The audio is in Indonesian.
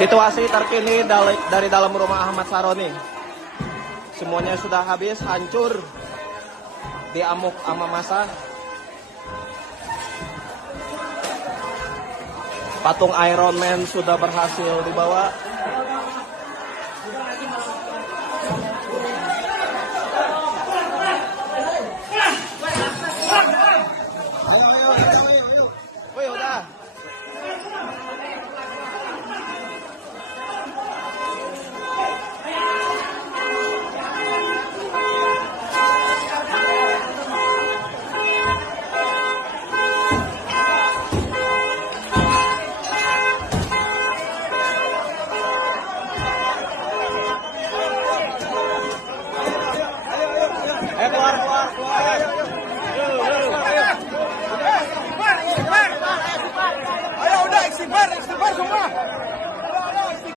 Situasi terkini dari dalam rumah Ahmad Saroni. Semuanya sudah habis, hancur, diamuk sama massa. Patung Iron Man sudah berhasil dibawa.